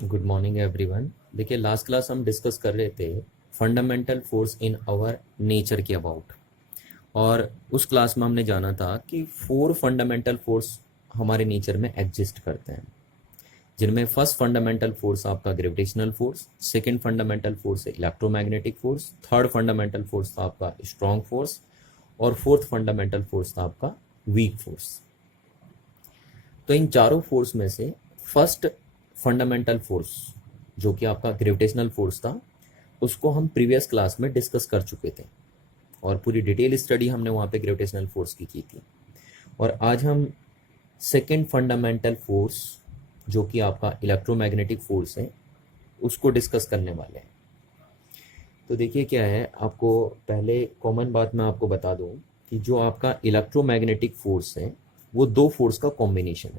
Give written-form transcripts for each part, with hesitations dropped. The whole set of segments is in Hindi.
Good morning everyone. देखिए लास्ट क्लास हम डिस्कस कर रहे थे fundamental force in our nature के अबाउट। और उस क्लास में हमने जाना था कि 4 फंडामेंटल फोर्स हमारे नेचर में एग्जिस्ट करते हैं, जिनमें फर्स्ट फंडामेंटल फोर्स आपका gravitational force, second fundamental force है electromagnetic force, third fundamental force था आपका स्ट्रॉन्ग फोर्स, और फोर्थ फंडामेंटल फोर्स था आपका वीक फोर्स। तो इन चारों फोर्स में से फर्स्ट फंडामेंटल फोर्स जो कि आपका ग्रेविटेशनल फोर्स था, उसको हम प्रीवियस क्लास में डिस्कस कर चुके थे और पूरी डिटेल स्टडी हमने वहाँ पे ग्रेविटेशनल फोर्स की थी। और आज हम सेकेंड फंडामेंटल फोर्स जो कि आपका इलेक्ट्रोमैग्नेटिक फोर्स है उसको डिस्कस करने वाले हैं। तो देखिए क्या है, आपको पहले कॉमन बात मैं आपको बता दूं कि जो आपका इलेक्ट्रोमैग्नेटिक फोर्स है वो दो फोर्स का कॉम्बिनेशन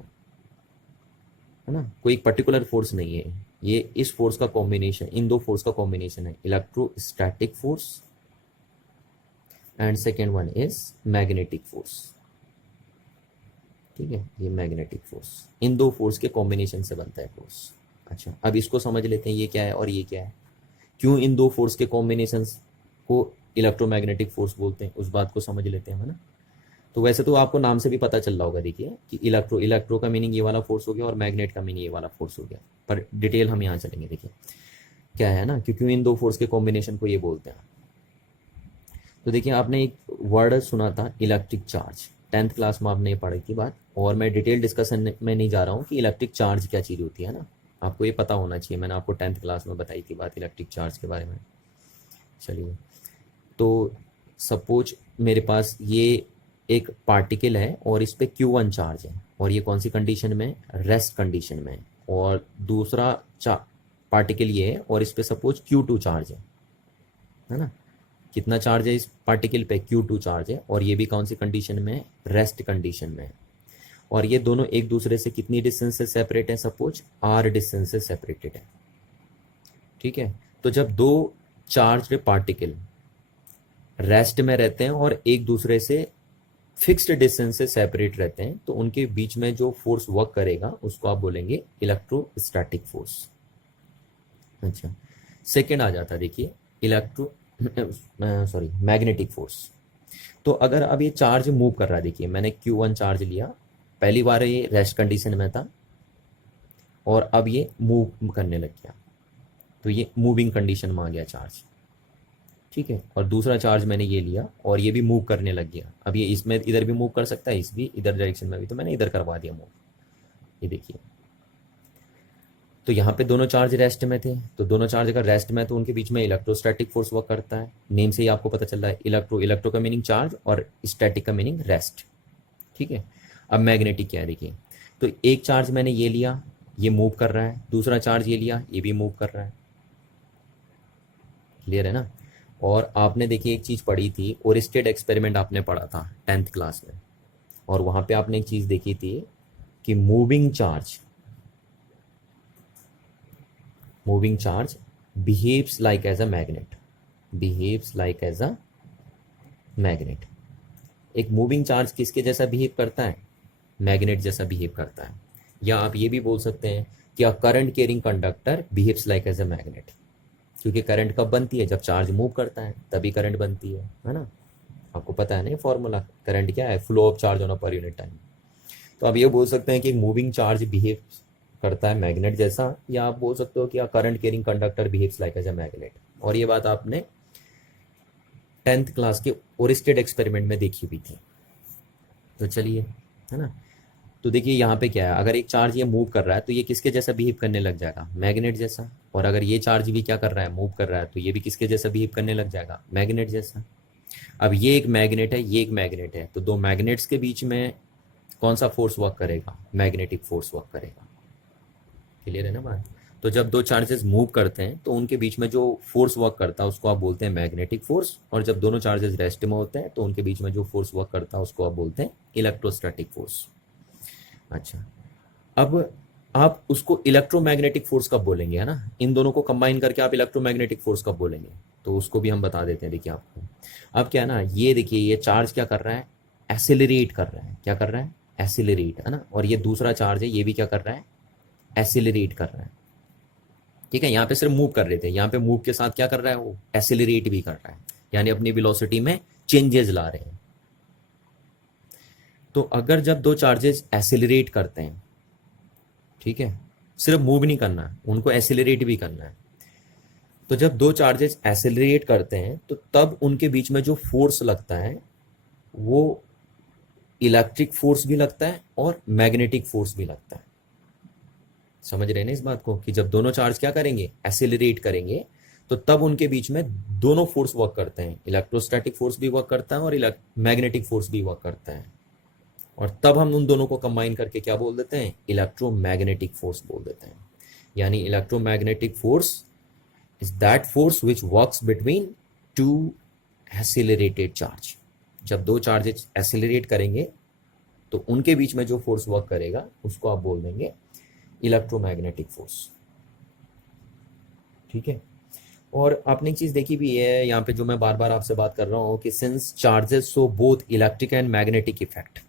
है ना, कोई एक पर्टिकुलर फोर्स नहीं है। ये इस फोर्स का कॉम्बिनेशन, इन दो फोर्स का कॉम्बिनेशन है, electrostatic force and second one is magnetic force. ठीक है, ये मैग्नेटिक फोर्स इन दो फोर्स के कॉम्बिनेशन से बनता है फोर्स। अच्छा, अब इसको समझ लेते हैं ये क्या है और ये क्या है, क्यों इन दो फोर्स के कॉम्बिनेशन को इलेक्ट्रोमैग्नेटिक फोर्स बोलते हैं, उस बात को समझ लेते हैं, है ना। तो वैसे तो आपको नाम से भी पता चल रहा होगा, देखिए कि इलेक्ट्रो इलेक्ट्रो का मीनिंग ये वाला फोर्स हो गया और मैग्नेट का मीनिंग ये वाला फोर्स हो गया, पर डिटेल हम यहाँ चलेंगे। देखिए क्या है ना, क्योंकि इन दो फोर्स के कॉम्बिनेशन को ये बोलते हैं। तो देखिए आपने एक वर्ड सुना था इलेक्ट्रिक चार्ज, 10th क्लास में आपने ये पढ़ी थी बात, और मैं डिटेल डिस्कशन में नहीं जा रहा हूँ कि इलेक्ट्रिक चार्ज क्या चीज़ होती है ना, आपको ये पता होना चाहिए। मैंने आपको 10th क्लास में बताई थी बात इलेक्ट्रिक चार्ज के बारे में। चलिए, तो सपोज मेरे पास ये एक पार्टिकल है और इस पे Q1 चार्ज है, और ये कौन सी कंडीशन में, रेस्ट कंडीशन में। और दूसरा पार्टिकल ये है और इस पे सपोज Q2 चार्ज है ना। कितना चार्ज है इस पार्टिकल पे, Q2 चार्ज है, और ये भी कौन सी कंडीशन में, रेस्ट कंडीशन में। और ये दोनों एक दूसरे से कितनी डिस्टेंस से सेपरेट है, सपोज R डिस्टेंस से सेपरेटेड है। ठीक है, तो जब दो चार्ज पार्टिकल रेस्ट में रहते हैं और एक दूसरे से फिक्स्ड डिस्टेंस से सेपरेट रहते हैं, तो उनके बीच में जो फोर्स वर्क करेगा उसको आप बोलेंगे इलेक्ट्रोस्टैटिक फोर्स। अच्छा, सेकेंड आ जाता है देखिए इलेक्ट्रो सॉरी मैग्नेटिक फोर्स। तो अगर अब ये चार्ज मूव कर रहा है, देखिए मैंने Q1 चार्ज लिया, पहली बार ये रेस्ट कंडीशन में था और अब ये मूव करने लग गया, तो ये मूविंग कंडीशन में आ गया चार्ज। ठीक है, और दूसरा चार्ज मैंने ये लिया और ये भी मूव करने लग गया। अब ये इसमें इधर भी मूव कर सकता है, इस भी इधर डायरेक्शन में भी, तो मैंने इधर करवा दिया मूव। ये देखिए, तो यहाँ पे दोनों चार्ज रेस्ट में थे, तो दोनों चार्ज अगर रेस्ट में, तो उनके बीच में इलेक्ट्रोस्टैटिक फोर्स वर्क करता है। नेम से ही आपको पता चल रहा है, इलेक्ट्रो इलेक्ट्रो का मीनिंग चार्ज और स्टैटिक का मीनिंग रेस्ट। ठीक है, अब मैग्नेटिक क्या है देखिए, तो एक चार्ज मैंने ये लिया, ये मूव कर रहा है, दूसरा चार्ज ये लिया, ये भी मूव कर रहा है। क्लियर है ना। और आपने देखिए एक चीज़ पढ़ी थी, ओरिस्टेड एक्सपेरिमेंट आपने पढ़ा था 10th क्लास में, और वहाँ पे आपने एक चीज़ देखी थी कि moving charge behaves like as a magnet, behaves like as a magnet. एक मूविंग चार्ज किसके जैसा बिहेव करता है, मैग्नेट जैसा बिहेव करता है। या आप ये भी बोल सकते हैं कि a current carrying conductor behaves like as a magnet, क्योंकि करंट कब बनती है, जब चार्ज मूव करता है तभी करंट बनती है ना। आपको पता है ना फॉर्मूला, करंट क्या है, flow of charge on a per unit time. तो आप ये बोल सकते हैं कि मूविंग चार्ज बिहेव करता है मैग्नेट जैसा, या आप बोल सकते हो कि current carrying conductor behaves like as a magnet. और ये बात आपने 10th क्लास के ओरिस्टेड एक्सपेरिमेंट में देखी हुई थी। तो चलिए, है ना। तो देखिए यहाँ पे क्या है, अगर एक चार्ज ये मूव कर रहा है तो ये किसके जैसा बिहेव करने लग जाएगा, मैग्नेट जैसा। और अगर ये चार्ज भी क्या कर रहा है, मूव कर रहा है, तो ये भी किसके जैसा बिहेव करने लग जाएगा, मैग्नेट जैसा। अब ये एक मैग्नेट है, ये एक मैग्नेट है, तो दो मैग्नेट्स के बीच में कौन सा फोर्स वर्क करेगा, मैग्नेटिक फोर्स वर्क करेगा। क्लियर है ना बात। तो जब दो चार्जेस मूव करते हैं तो उनके बीच में जो फोर्स वर्क करता है उसको आप बोलते हैं मैग्नेटिक फोर्स, और जब दोनों चार्जेस रेस्ट में होते हैं तो उनके बीच में जो फोर्स वर्क करता है उसको आप बोलते हैं इलेक्ट्रोस्टैटिक फोर्स। अच्छा, अब आप उसको इलेक्ट्रोमैग्नेटिक फोर्स कब बोलेंगे, है ना, इन दोनों को कंबाइन करके आप इलेक्ट्रोमैग्नेटिक फोर्स कब बोलेंगे, तो उसको भी हम बता देते हैं। देखिए आपको अब क्या है ना, ये देखिए ये चार्ज क्या कर रहा है, एसिलरेट कर रहा है, क्या कर रहा है, एसिलरेट, है ना। और ये दूसरा चार्ज है, ये भी क्या कर रहा है, एसिलरेट कर रहा है। ठीक है, यहाँ पे सिर्फ मूव कर रहे थे, यहाँ पे मूव के साथ क्या कर रहा है, वो एसिलरेट भी कर रहा है, यानी अपनी वेलोसिटी में चेंजेस ला रहे हैं। तो अगर जब दो चार्जेस एसिलरेट करते हैं, ठीक है, सिर्फ मूव नहीं करना है, उनको एसिलरेट भी करना है, तो जब दो चार्जेस एसिलरेट करते हैं तो तब उनके बीच में जो फोर्स लगता है वो इलेक्ट्रिक फोर्स भी लगता है और मैग्नेटिक फोर्स भी लगता है। समझ रहे हैं ना इस बात को, कि जब दोनों चार्ज क्या करेंगे, एसिलरेट करेंगे, तो तब उनके बीच में दोनों फोर्स वर्क करते हैं, इलेक्ट्रोस्टैटिक फोर्स भी वर्क करता है और मैग्नेटिक फोर्स भी वर्क करता है, और तब हम उन दोनों को कंबाइन करके क्या बोल देते हैं, इलेक्ट्रोमैग्नेटिक फोर्स बोल देते हैं। यानी electromagnetic force is that force which works between to accelerated charge. जब दो चार्जेस एसिलरेट करेंगे तो उनके बीच में जो फोर्स वर्क करेगा उसको आप बोल देंगे इलेक्ट्रोमैग्नेटिक फोर्स। ठीक है, और आपने एक चीज देखी भी है यहाँ पे, जो मैं बार बार आपसे बात कर रहा हूँ, कि since charges show both electric and magnetic effect,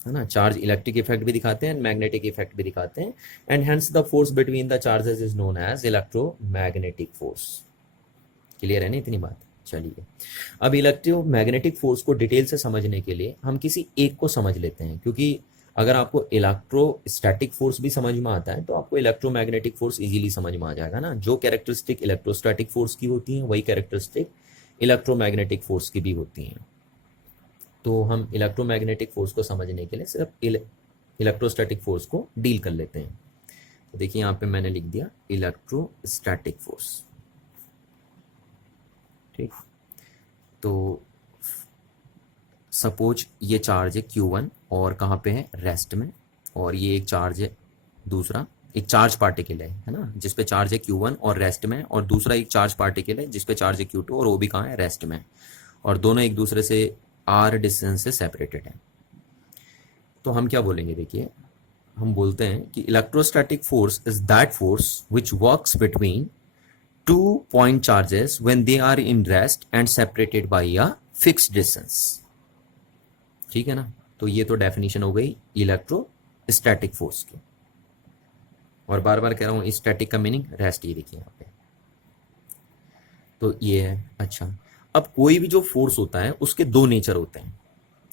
है ना, चार्ज इलेक्ट्रिक इफेक्ट भी दिखाते हैं, मैग्नेटिक इफेक्ट भी दिखाते हैं, and hence the force between the charges is known as electromagnetic force. Clear है ना इतनी बात? चलिए, अब इलेक्ट्रोमैग्नेटिक फोर्स को डिटेल से समझने के लिए हम किसी एक को समझ लेते हैं, क्योंकि अगर आपको इलेक्ट्रोस्टैटिक फोर्स भी समझ में आता है तो आपको इलेक्ट्रोमैग्नेटिक फोर्स इजीली समझ में आ जाएगा ना। जो कैरेक्टरिस्टिक इलेक्ट्रोस्टैटिक फोर्स की होती हैं वही कैरेक्टरिस्टिक इलेक्ट्रोमैग्नेटिक फोर्स की भी होती हैं। तो हम इलेक्ट्रोमैग्नेटिक फोर्स को समझने के लिए सिर्फ इलेक्ट्रोस्टैटिक फोर्स को डील कर लेते हैं। तो देखिए यहाँ पे मैंने लिख दिया इलेक्ट्रोस्टैटिक फोर्स। ठीक, तो सपोज ये चार्ज है Q1 और कहाँ पे है, रेस्ट में, और ये एक चार्ज है दूसरा, एक चार्ज पार्टिकल है ना, जिस पे चार्ज है Q1 और रेस्ट में, और दूसरा एक चार्ज पार्टिकल है जिस पे चार्ज है Q2 और वो भी कहाँ है, रेस्ट में, और दोनों एक दूसरे से r डिस्टेंस से सेपरेटेड है। तो हम क्या बोलेंगे, देखिए हम बोलते हैं कि electrostatic force is that force which works between two point charges when they are in rest and separated by a fixed distance. ठीक है ना, तो ये तो डेफिनेशन हो गई इलेक्ट्रोस्टैटिक फोर्स की, और बार बार कह रहा हूं स्टैटिक का मीनिंग रेस्ट, ये देखिए यहाँ पे, तो ये है। अच्छा, अब कोई भी जो फोर्स होता है उसके दो नेचर होते हैं।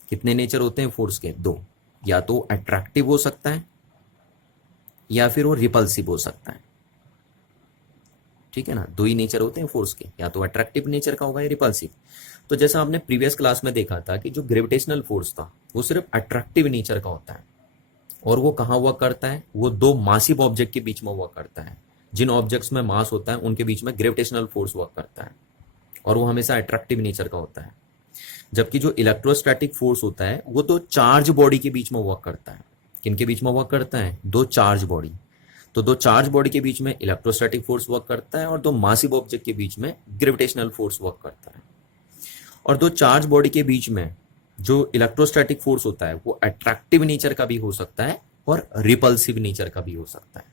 कितने नेचर होते हैं फोर्स के? दो, या तो अट्रैक्टिव हो सकता है या फिर वो रिपल्सिव हो सकता है। ठीक है ना, दो ही नेचर होते हैं फोर्स के, या तो अट्रैक्टिव नेचर का होगा या रिपल्सिव। तो जैसा आपने प्रीवियस क्लास में देखा था कि जो ग्रेविटेशनल फोर्स था वो सिर्फ अट्रैक्टिव नेचर का होता है, और वो कहाँ वर्क करता है, वो दो मासिव ऑब्जेक्ट के बीच में वर्क करता है। जिन ऑब्जेक्ट्स में मास होता है उनके बीच में ग्रेविटेशनल फोर्स वर्क करता है, और वो हमेशा अट्रैक्टिव नेचर का होता है। जबकि जो इलेक्ट्रोस्टैटिक फोर्स होता है वो दो चार्ज बॉडी के बीच में वर्क करता है। किनके बीच में वर्क करता है? दो चार्ज बॉडी। तो दो चार्ज बॉडी के बीच में इलेक्ट्रोस्टैटिक फोर्स वर्क करता है, और दो मासिव ऑब्जेक्ट के बीच में ग्रेविटेशनल फोर्स वर्क करता है। और दो चार्ज बॉडी के बीच में जो इलेक्ट्रोस्टैटिक फोर्स होता है वो अट्रैक्टिव नेचर का भी हो सकता है और रिपल्सिव नेचर का भी हो सकता है।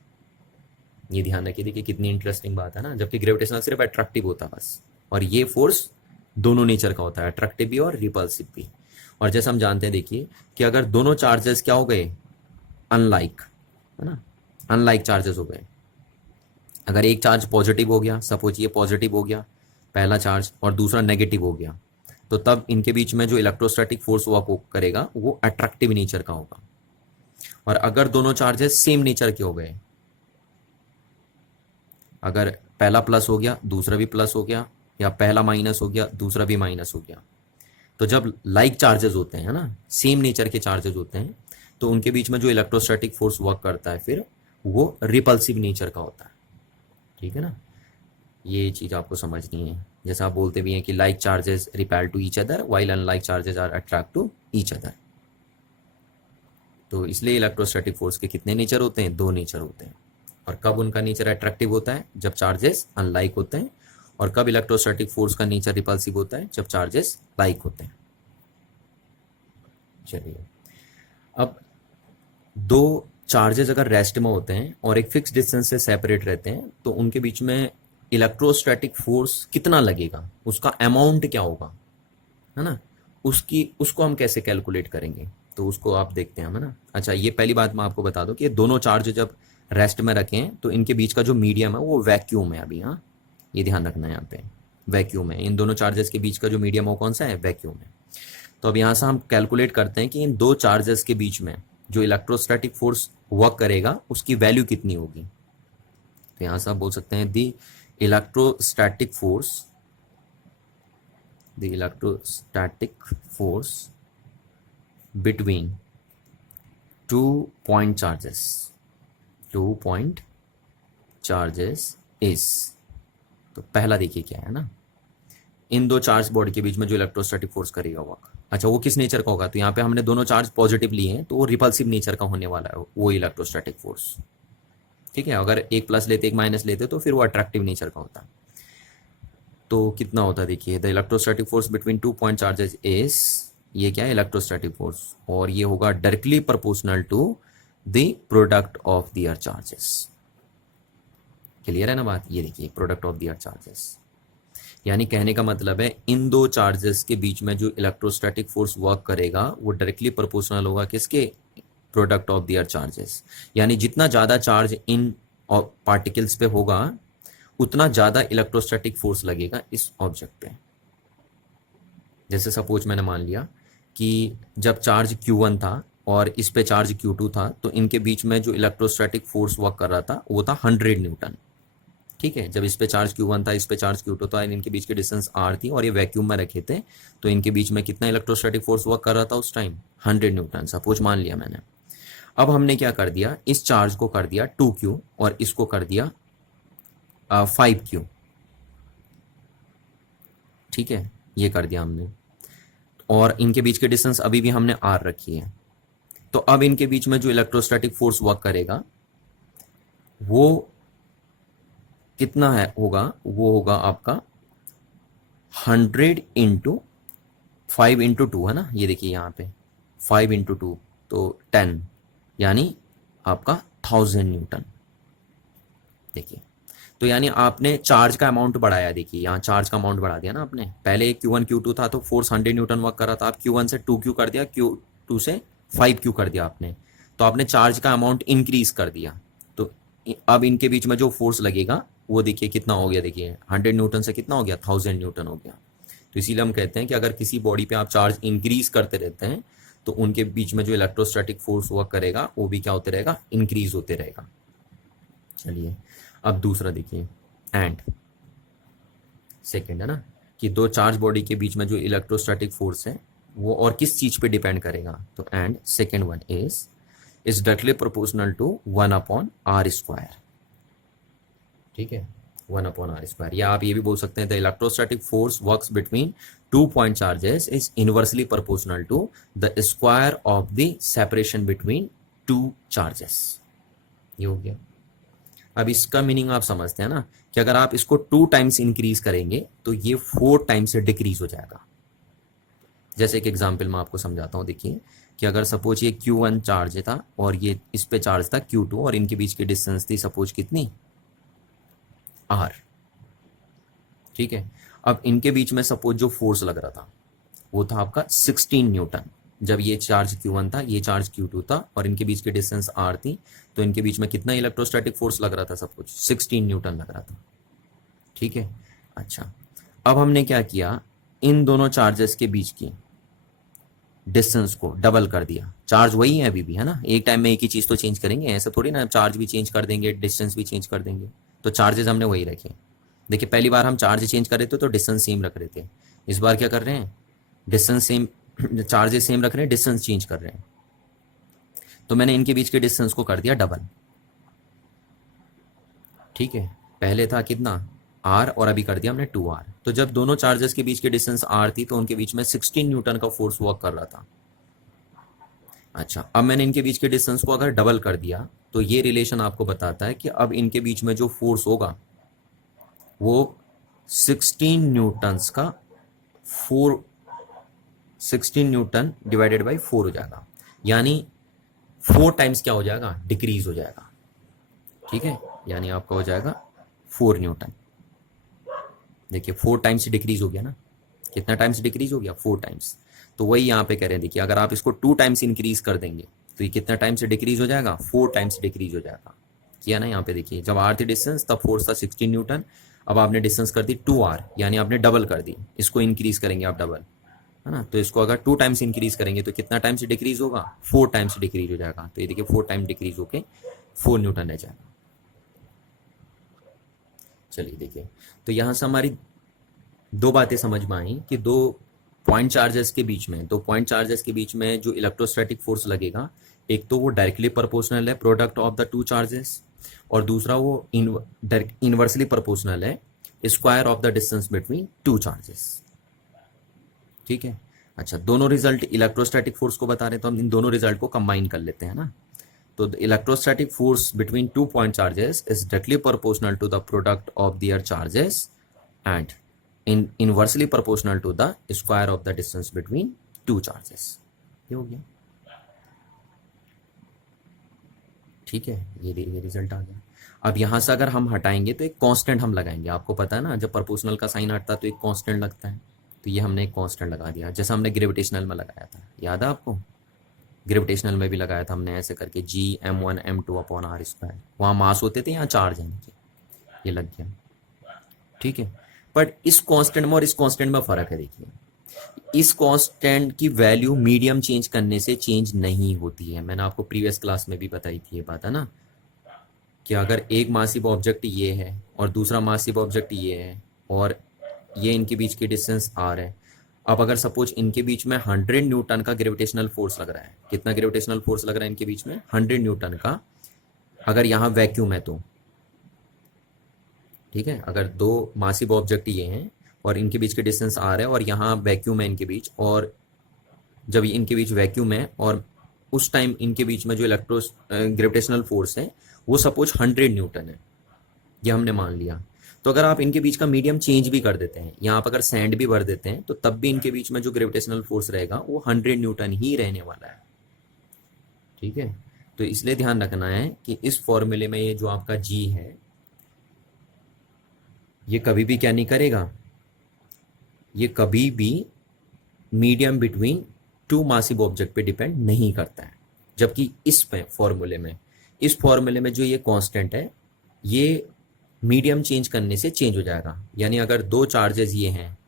ये ध्यान रखिए, देखिए कितनी इंटरेस्टिंग बात है ना, जबकि ग्रेविटेशनल सिर्फ अट्रैक्टिव होता है बस, और ये फोर्स दोनों नेचर का होता है, अट्रैक्टिव भी और रिपल्सिव भी। और जैसे हम जानते हैं, देखिए कि अगर दोनों चार्जेस क्या हो गए, अनलाइक, है ना, अनलाइक चार्जेस हो गए। अगर एक चार्ज पॉजिटिव हो गया, सपोज ये पॉजिटिव हो गया पहला चार्ज, और दूसरा नेगेटिव हो गया, तो तब इनके बीच में जो इलेक्ट्रोस्टैटिक फोर्स वर्क करेगा वो अट्रैक्टिव नेचर का होगा। और अगर दोनों चार्जेस सेम नेचर के हो गए, अगर पहला प्लस हो गया दूसरा भी प्लस हो गया, या पहला माइनस हो गया दूसरा भी माइनस हो गया, तो जब लाइक चार्जेस होते हैं ना, सेम नेचर के चार्जेस होते हैं, तो उनके बीच में जो इलेक्ट्रोस्टैटिक फोर्स वर्क करता है फिर वो रिपल्सिव नेचर का होता है। ठीक है ना, ये चीज आपको समझनी है। जैसा आप बोलते भी हैं कि like charges repel to each other while unlike charges are attract to each other. तो इसलिए इलेक्ट्रोस्टैटिक फोर्स के कितने नेचर होते हैं? दो नेचर होते हैं। और कब उनका नेचर अट्रैक्टिव होता है? जब चार्जेस अनलाइक होते हैं। और कब इलेक्ट्रोस्टैटिक फोर्स का नेचर रिपल्सिव होता है? जब चार्जेस लाइक होते हैं। चलिए, अब दो चार्जेस अगर रेस्ट में होते हैं और एक फिक्स डिस्टेंस से सेपरेट रहते हैं, तो उनके बीच में इलेक्ट्रोस्टैटिक फोर्स कितना लगेगा, उसका अमाउंट क्या होगा, है ना, उसको हम कैसे कैलकुलेट करेंगे, तो उसको आप देखते हैं हम, है ना। अच्छा, ये पहली बात मैं आपको बता दूं कि दोनों चार्ज जब रेस्ट में रखें तो इनके बीच का जो मीडियम है वो वैक्यूम है अभी। हाँ, ये ध्यान रखना है यहाँ पे, वैक्यूम है। इन दोनों चार्जेस के बीच का जो मीडियम है वो कौन सा है? वैक्यूम है। तो अब यहाँ से हम कैलकुलेट करते हैं कि इन दो चार्जेस के बीच में जो इलेक्ट्रोस्टैटिक फोर्स वर्क करेगा उसकी वैल्यू कितनी होगी। तो यहाँ से आप बोल सकते हैं the electrostatic force between two point charges is, तो पहला देखिए क्या है ना, इन दो चार्ज बॉडी के बीच में जो इलेक्ट्रोस्टैटिक फोर्स करेगा वर्क। अच्छा, वो किस नेचर का होगा? तो यहाँ पे हमने दोनों चार्ज पॉजिटिव लिए हैं तो वो रिपल्सिव नेचर का होने वाला है वो इलेक्ट्रोस्टैटिक फोर्स। ठीक है, अगर एक प्लस लेते एक माइनस लेते तो फिर वो अट्रैक्टिव नेचर का होता। तो कितना होता है देखिए, the electrostatic force between two point charges is, ये क्या है? इलेक्ट्रोस्टैटिक फोर्स, और ये होगा directly proportional to the product of their charges. Clear है ना बात? ये देखिए प्रोडक्ट ऑफ दियर चार्जेस, यानी कहने का मतलब है इन दो चार्जेस के बीच में जो इलेक्ट्रोस्टैटिक फोर्स वर्क करेगा वो डायरेक्टली प्रोपोर्शनल होगा किसके? Product of their charges. यानी जितना ज्यादा चार्ज इन पार्टिकल्स पे होगा उतना ज्यादा इलेक्ट्रोस्टैटिक फोर्स लगेगा इस ऑब्जेक्ट पे। जैसे सपोज मैंने मान लिया कि जब चार्ज Q1 था और इस पे चार्ज Q2 था तो इनके बीच में जो इलेक्ट्रोस्टैटिक फोर्स वर्क कर रहा था वो था 100 न्यूटन। ठीक है, जब इस पे चार्ज Q1 था, इस पे चार्ज Q2 था, इनके बीच की डिस्टेंस R थी और ये वैक्यूम में रखे थे, तो इनके बीच में कितना इलेक्ट्रोस्टैटिक फोर्स वर्क कर रहा था उस टाइम? 100 न्यूटन, सपोज मान लिया मैंने। अब हमने क्या कर दिया, इस चार्ज को कर दिया 2Q और इसको कर दिया 5Q। ठीक है, ये कर दिया हमने, और इनके बीच की डिस्टेंस अभी भी हमने R रखी है। तो अब इनके बीच में जो इलेक्ट्रोस्टैटिक फोर्स वर्क करेगा वो कितना है होगा? वो होगा आपका 100 इंटू 5 इंटू 2 है ना, ये देखिए यहाँ पे 5 इंटू 2 तो 10, यानी आपका 1000 न्यूटन। देखिए, तो यानी आपने चार्ज का अमाउंट बढ़ाया। देखिए यहाँ चार्ज का अमाउंट बढ़ा दिया ना आपने। पहले Q1 Q2 था तो फोर्स 100 न्यूटन वर्क कर रहा था, आप Q1 से 2Q कर दिया, Q2 से 5Q कर दिया आपने, तो आपने चार्ज का अमाउंट इंक्रीज कर दिया। तो अब इनके बीच में जो फोर्स लगेगा वो देखिए कितना हो गया, देखिए 100 न्यूटन से कितना हो गया? 1000 न्यूटन हो गया। तो इसीलिए हम कहते हैं कि अगर किसी बॉडी पे आप चार्ज इंक्रीज करते रहते हैं तो उनके बीच में जो इलेक्ट्रोस्टैटिक फोर्स वर्क करेगा वो भी क्या होते रहेगा? इंक्रीज होते रहेगा। चलिए अब दूसरा देखिए, एंड सेकेंड है ना, कि दो चार्ज बॉडी के बीच में जो इलेक्ट्रोस्टैटिक फोर्स है वो और किस चीज पे डिपेंड करेगा? तो and second one is directly proportional to 1/r²। ठीक है, 1/r², या आप ये भी बोल सकते हैं the electrostatic force works between two point charges is inversely proportional to the square of the separation between two charges. ये हो गया। अब इसका मीनिंग आप समझते हैं ना कि अगर आप इसको 2 टाइम्स इंक्रीज करेंगे तो ये 4 टाइम्स से डिक्रीज हो जाएगा। जैसे एक एग्जांपल मैं आपको समझाता हूं। देखिए कि अगर सपोज ये Q1 चार्ज था और ये इस पे चार्ज था Q2 और इनके बीच की डिस्टेंस थी सपोज कितनी? R। ठीक है, अब इनके बीच में सपोज जो फोर्स लग रहा था वो था आपका 16 न्यूटन। जब ये चार्ज Q1 था, ये चार्ज Q2 था और इनके बीच की डिस्टेंस R थी, तो इनके बीच में कितना इलेक्ट्रोस्टैटिक फोर्स लग रहा था? सब कुछ 16 न्यूटन लग रहा था। ठीक है, अच्छा अब हमने क्या किया, इन दोनों चार्जेस के बीच की डिस्टेंस को डबल कर दिया। चार्ज वही है अभी भी, है ना, एक टाइम में एक ही चीज तो चेंज करेंगे, ऐसा थोड़ी ना चार्ज भी चेंज कर देंगे, डिस्टेंस भी चेंज कर देंगे। तो चार्जेस हमने वही रखे। देखिए पहली बार हम चार्ज चेंज कर रहे थे तो डिस्टेंस सेम रख रहे थे, इस बार क्या कर रहे हैं? डिस्टेंस सेम, चार्जेस सेम रख रहे हैं, डिस्टेंस चेंज कर रहे हैं। तो मैंने इनके बीच के डिस्टेंस को कर दिया डबल। ठीक है, पहले था कितना? R और अभी कर दिया हमने 2R। तो जब दोनों चार्जेस के बीच की डिस्टेंस R थी तो उनके बीच में 16 न्यूटन का फोर्स वर्क कर रहा था। अच्छा, अब मैंने इनके बीच के डिस्टेंस को अगर डबल कर दिया तो ये रिलेशन आपको बताता है कि अब इनके बीच में जो फोर्स होगा वो 16 न्यूटन्स का 16 न्यूटन डिवाइडेड बाई 4 हो जाएगा, यानी 4 टाइम्स क्या हो जाएगा? डिक्रीज हो जाएगा। ठीक है, यानी आपका हो जाएगा 4 न्यूटन। देखिए 4 टाइम्स डिक्रीज हो गया ना, कितना टाइम्स डिक्रीज हो गया? 4 टाइम्स। तो वही यहाँ पे कह रहे हैं, देखिए अगर आप इसको 2 टाइम्स इंक्रीज कर देंगे तो ये कितना टाइम से डिक्रीज हो जाएगा? 4 टाइम्स डिक्रीज हो जाएगा। किया ना, यहाँ पे देखिए जब r थी डिस्टेंस तब फोर्स था 16 न्यूटन, अब आपने डिस्टेंस कर दी 2r, यानी आपने डबल कर दी, इसको इंक्रीज करेंगे आप डबल, है ना। तो इसको अगर 2 टाइम्स इंक्रीज करेंगे तो कितना टाइम्स डिक्रीज होगा, 4 टाइम्स डिक्रीज हो जाएगा। तो ये देखिए 4 टाइम डिक्रीज होके 4 न्यूटन रह जाएगा। चलिए देखिए, तो यहाँ से हमारी दो बातें समझ में आई कि दो पॉइंट चार्जेस के बीच में जो इलेक्ट्रोस्टैटिक फोर्स लगेगा, एक तो वो डायरेक्टली प्रोपोर्शनल है product of the two charges, और दूसरा वो इनवर्सली प्रोपोर्शनल है square of the distance between two charges. ठीक है, अच्छा दोनों रिजल्ट इलेक्ट्रोस्टैटिक फोर्स को बता रहे हैं, तो हम इन दोनों रिजल्ट को कंबाइन कर लेते हैं ना। तो the electrostatic force between two point charges is directly proportional to the product of their charges and inversely proportional to the square of the distance between two charges. ये हो गया, ठीक है, ये रिजल्ट आ गया। अब यहां से अगर हम हटाएंगे तो एक कांस्टेंट हम लगाएंगे, आपको पता है ना जब प्रोपोर्शनल का साइन हटता है तो एक कांस्टेंट लगता है, तो ये हमने एक कांस्टेंट लगा दिया, जैसा हमने ग्रेविटेशनल में लगाया था, याद है आपको, ग्रेविटेशनल में भी लगाया था हमने ऐसे करके G m1m2/r², वहाँ मास होते थे, यहाँ चार्ज है, ये लग गया। ठीक है, बट इस कांस्टेंट में और इस कांस्टेंट में फर्क है। देखिए इस कांस्टेंट की वैल्यू मीडियम चेंज करने से चेंज नहीं होती है, मैंने आपको प्रीवियस क्लास में भी बताई थी ये बात, है ना, कि अगर एक मासिव ऑब्जेक्ट ये है और दूसरा मासिव ऑब्जेक्ट ये है और ये इनके बीच की डिस्टेंस r है, अब अगर सपोज इनके बीच में 100 न्यूटन का ग्रेविटेशनल फोर्स लग रहा है, कितना ग्रेविटेशनल फोर्स लग रहा है इनके बीच में, 100 न्यूटन का, अगर यहाँ वैक्यूम है तो, ठीक है, अगर दो मासिव ऑब्जेक्ट ये हैं और इनके बीच की डिस्टेंस r है और यहाँ वैक्यूम है इनके बीच, और जब इनके बीच वैक्यूम है और उस टाइम इनके बीच में जो ग्रेविटेशनल फोर्स है वो सपोज 100 न्यूटन है, ये हमने मान लिया। तो अगर आप इनके बीच का मीडियम चेंज भी कर देते हैं, यहाँ पर अगर सैंड भी भर देते हैं, तो तब भी इनके बीच में जो ग्रेविटेशनल फोर्स रहेगा वो 100 न्यूटन ही रहने वाला है। ठीक है, तो इसलिए ध्यान रखना है कि इस फॉर्मूले में ये जो आपका जी है ये कभी भी क्या नहीं करेगा, ये कभी भी medium between two massive object पे डिपेंड नहीं करता है, जबकि इस फॉर्मूले में जो ये कांस्टेंट है ये मीडियम चेंज करने से चेंज हो जाएगा। यानी अगर दो चार्जेस ये हैं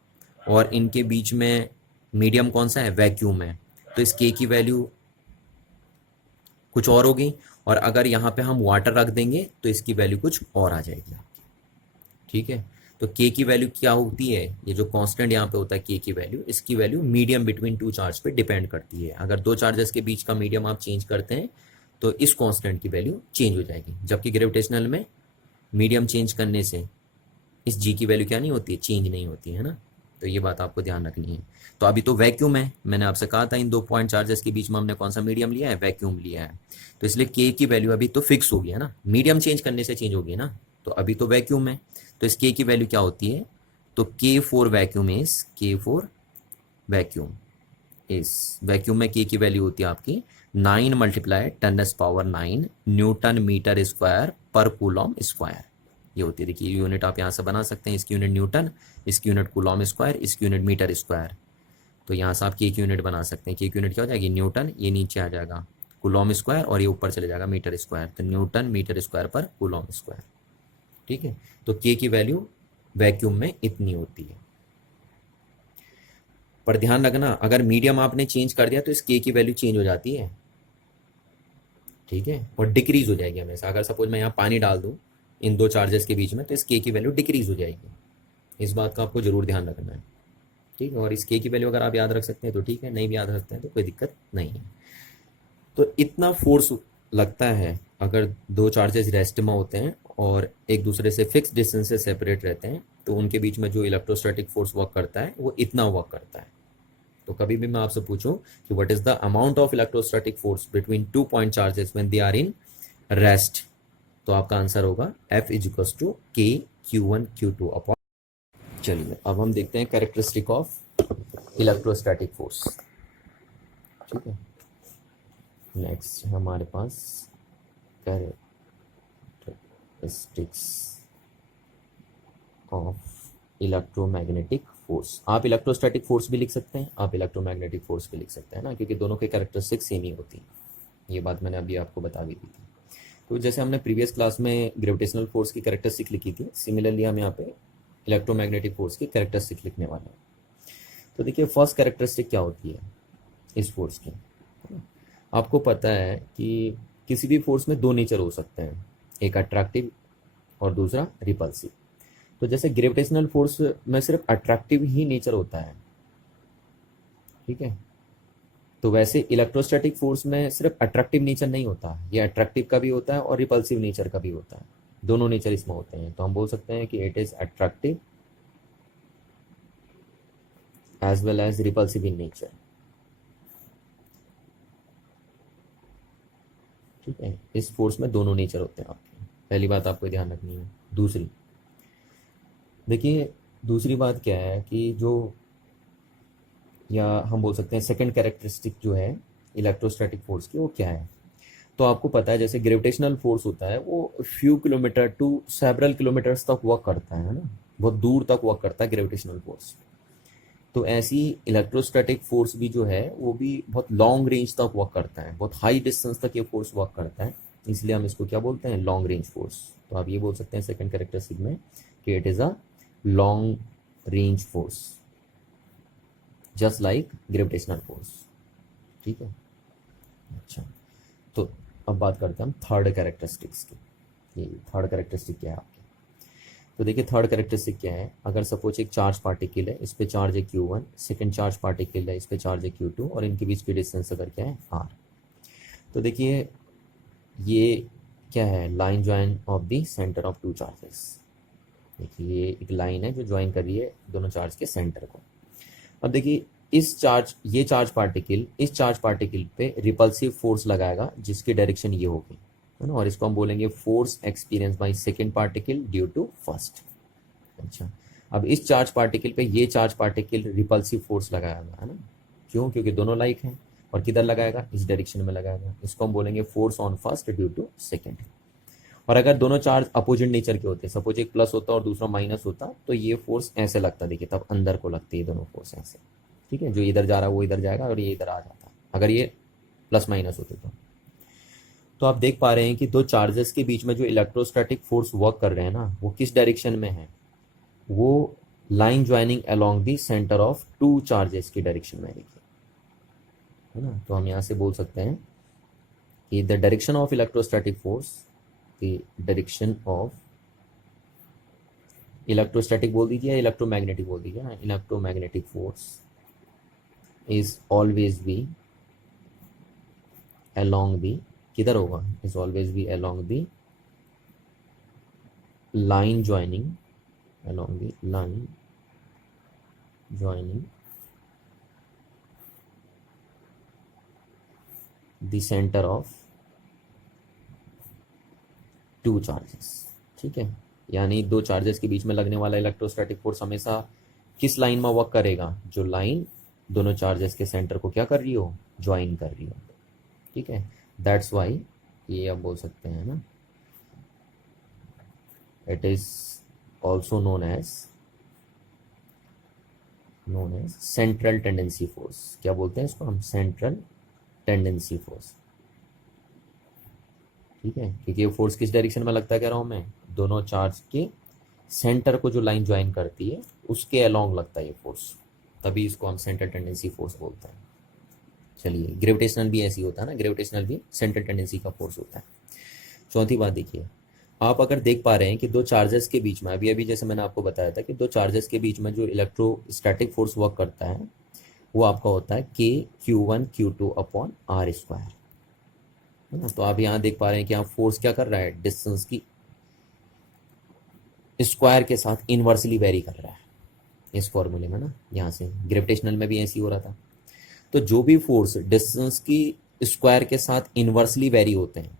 और इनके बीच में मीडियम कौन सा है, वैक्यूम है, तो इस के की वैल्यू कुछ और होगी, और अगर यहाँ पे हम वाटर रख देंगे तो इसकी वैल्यू कुछ और आ जाएगी आपकी। ठीक है, तो के की वैल्यू क्या होती है, ये जो कांस्टेंट यहाँ पे होता है के की वैल्यू, इसकी value medium between two charge पे डिपेंड करती है। अगर दो चार्जेस के बीच का मीडियम आप चेंज करते हैं तो इस कांस्टेंट की वैल्यू चेंज हो जाएगी, जबकि ग्रेविटेशनल में मीडियम चेंज करने से इस जी की वैल्यू क्या नहीं होती है, चेंज नहीं होती है ना। तो ये बात आपको ध्यान रखनी है। तो अभी तो वैक्यूम है, मैंने आपसे कहा था इन दो पॉइंट चार्जेस के बीच में हमने कौन सा मीडियम लिया है, वैक्यूम लिया है, तो इसलिए के की वैल्यू अभी तो फिक्स होगी, है ना, मीडियम चेंज करने से चेंज होगी ना। तो अभी तो वैक्यूम है, तो इस के की वैल्यू क्या होती है, तो के फॉर वैक्यूम इस वैक्यूम में के की वैल्यू होती है आपकी 9 × 10⁻⁹ न्यूटन मीटर स्क्वायर पर कूलॉम स्क्वायर, ये होती है। देखिए यूनिट आप यहाँ से बना सकते हैं, इसकी यूनिट न्यूटन, इसकी यूनिट कूलॉम स्क्वायर, इसकी यूनिट मीटर स्क्वायर। तो यहाँ से आप के की यूनिट बना सकते हैं, के की यूनिट क्या हो जाएगी, न्यूटन, ये नीचे आ जाएगा कूलॉम स्क्वायर और ये ऊपर चले जाएगा मीटर स्क्वायर, तो न्यूटन मीटर स्क्वायर पर कूलॉम स्क्वायर। ठीक है, तो के की वैल्यू वैक्यूम में इतनी होती है। पर ध्यान रखना अगर मीडियम आपने चेंज कर दिया तो इस के की वैल्यू चेंज हो जाती है, ठीक है, और डिक्रीज हो जाएगी हमेशा। अगर सपोज मैं यहाँ पानी डाल दूँ इन दो चार्जेस के बीच में तो इस के की वैल्यू डिक्रीज हो जाएगी, इस बात का आपको जरूर ध्यान रखना है। ठीक है, और इस के की वैल्यू अगर आप याद रख सकते हैं तो ठीक है, नहीं भी याद रख सकते हैं तो कोई दिक्कत नहीं है। तो इतना फोर्स लगता है अगर दो चार्जेस रेस्ट में होते हैं और एक दूसरे से फिक्स डिस्टेंस से सेपरेट रहते हैं, तो उनके बीच में जो इलेक्ट्रोस्टैटिक फोर्स वर्क करता है वो इतना वर्क करता है। तो कभी भी मैं आपसे पूछूं कि what is the amount of electrostatic force between two point charges when they are in rest, तो आपका आंसर होगा F = K Q1 Q2 upon. चलिए अब हम देखते हैं कैरेक्टरिस्टिक ऑफ इलेक्ट्रोस्टैटिक फोर्स। ठीक है, नेक्स्ट हमारे पास कैरेक्टरिस्टिक्स ऑफ इलेक्ट्रोमैग्नेटिक फोर्स। आप इलेक्ट्रोस्टैटिक फोर्स भी लिख सकते हैं, आप इलेक्ट्रोमैग्नेटिक फोर्स भी लिख सकते हैं ना, क्योंकि दोनों के कैरेक्टरिस्टिक्स सेम ही होती हैं। ये बात मैंने अभी आपको बता दी थी। तो जैसे हमने प्रीवियस क्लास में ग्रेविटेशनल फोर्स की कैरेक्टरिस्टिक लिखी थी, सिमिलरली हम यहाँ पे इलेक्ट्रोमैग्नेटिक फोर्स की कैरेक्टरिस्टिक लिखने वाले हैं। तो देखिए फर्स्ट कैरेक्टरिस्टिक क्या होती है इस फोर्स की। आपको पता है कि किसी भी फोर्स में दो नेचर हो सकते हैं, एक अट्रैक्टिव और दूसरा रिपल्सिव। तो जैसे ग्रेविटेशनल फोर्स में सिर्फ अट्रैक्टिव ही नेचर होता है, ठीक है। तो वैसे इलेक्ट्रोस्टैटिक फोर्स में सिर्फ अट्रैक्टिव नेचर नहीं होता, ये अट्रैक्टिव का भी होता है और रिपल्सिव नेचर का भी होता है, दोनों नेचर इसमें होते हैं। तो हम बोल सकते हैं कि it is attractive as well as repulsive in nature, ठीक है। इस फोर्स में दोनों नेचर होते हैं आपके, पहली बात आपको ध्यान रखनी है। दूसरी देखिए, दूसरी बात क्या है कि जो, या हम बोल सकते हैं सेकंड कैरेक्टरिस्टिक जो है इलेक्ट्रोस्टैटिक फोर्स की, वो क्या है। तो आपको पता है जैसे ग्रेविटेशनल फोर्स होता है वो few kilometre to several kilometres तक वर्क करता है ना, बहुत दूर तक वर्क करता है ग्रेविटेशनल फोर्स। तो ऐसी इलेक्ट्रोस्टैटिक फोर्स भी जो है वो भी बहुत लॉन्ग रेंज तक वर्क करता है, बहुत हाई डिस्टेंस तक ये फोर्स वर्क करता है, इसलिए हम इसको क्या बोलते हैं, लॉन्ग रेंज फोर्स। तो आप ये बोल सकते हैं सेकंड कैरेक्टरिस्टिक में कि it is a long range force just like gravitational force, ठीक है। अच्छा, तो अब बात करते हैं हम थर्ड कैरेक्टरिस्टिक्स की। ये थर्ड कैरेक्टरिस्टिक क्या है आपकी। तो देखिए थर्ड कैरेक्टरिस्टिक क्या है, अगर सपोज एक चार्ज पार्टिकल है, इस पे चार्ज है Q1, सेकंड चार्ज पार्टिकल है, इस पे चार्ज है Q2, और इनके बीच की डिस्टेंस अगर क्या है R। तो देखिए ये क्या है, line join of the centre of two charges. देखिए ये एक लाइन है जो ज्वाइन कर रही है दोनों चार्ज के सेंटर को। अब देखिए ये चार्ज पार्टिकल इस चार्ज पार्टिकल पे रिपल्सिव फोर्स लगाएगा जिसकी डायरेक्शन ये होगी, है ना, और इसको हम बोलेंगे force experience by second particle due to first. अच्छा, अब इस चार्ज पार्टिकल पे ये चार्ज पार्टिकल रिपल्सिव फोर्स लगाएगा, है ना, क्यों, क्योंकि दोनों लाइक हैं, और किधर लगाएगा, इस डायरेक्शन में लगाएगा, इसको हम बोलेंगे force on first due to second. और अगर दोनों चार्ज अपोजिट नेचर के होते, सपोज एक प्लस होता और दूसरा माइनस होता, तो ये फोर्स ऐसे लगता, देखिए तब अंदर को लगती है दोनों फोर्स ऐसे, ठीक है, जो इधर जा रहा है वो इधर जाएगा और ये इधर आ जाता अगर ये प्लस माइनस होते तो आप देख पा रहे हैं कि दो चार्जेस के बीच में जो इलेक्ट्रोस्टैटिक फोर्स वर्क कर रहे हैं ना, वो किस डायरेक्शन में है, वो line joining along the centre of two charges की डायरेक्शन में, देखिए, है ना। तो हम यहाँ से बोल सकते हैं कि the direction of electrostatic force, the direction of electrostatic बोल दीजिए या इलेक्ट्रोमैग्नेटिक बोल दीजिए ना, electromagnetic force is always be along the, किधर होगा, is always be along the line joining, along the line joining the centre of two charges, ठीक है। यानी दो चार्जेस के बीच में लगने वाला इलेक्ट्रोस्टैटिक फोर्स हमेशा किस लाइन में वर्क करेगा, जो लाइन दोनों चार्जेस के सेंटर को क्या कर रही हो, ज्वाइन कर रही हो, ठीक है। दैट्स वाई ये आप बोल सकते हैं ना, it is also known as central tendency force. क्या बोलते हैं इसको हम, सेंट्रल टेंडेंसी फोर्स, ठीक है, क्योंकि ये फोर्स किस डायरेक्शन में लगता है, कह रहा हूँ मैं, दोनों चार्ज के सेंटर को जो लाइन ज्वाइन करती है उसके अलोंग लगता है ये फोर्स, तभी इसको हम सेंट्रल टेंडेंसी फोर्स बोलते हैं। चलिए, ग्रेविटेशनल भी ऐसी होता है ना, ग्रेविटेशनल भी सेंट्रल टेंडेंसी का फोर्स होता है। चौथी बात देखिए, आप अगर देख पा रहे हैं कि दो चार्जेस के बीच में, अभी अभी जैसे मैंने आपको बताया था कि दो चार्जेस के बीच में जो इलेक्ट्रोस्टैटिक फोर्स वर्क करता है वो आपका होता है KQ1Q2 अपॉन R स्क्वायर, है ना। तो आप यहाँ देख पा रहे हैं कि यहाँ फोर्स क्या कर रहा है, डिस्टेंस की स्क्वायर के साथ इनवर्सली वेरी कर रहा है इस फॉर्मूले में ना, यहाँ से ग्रेविटेशनल में भी ऐसे ही हो रहा था। तो जो भी फोर्स डिस्टेंस की स्क्वायर के साथ इनवर्सली वेरी होते हैं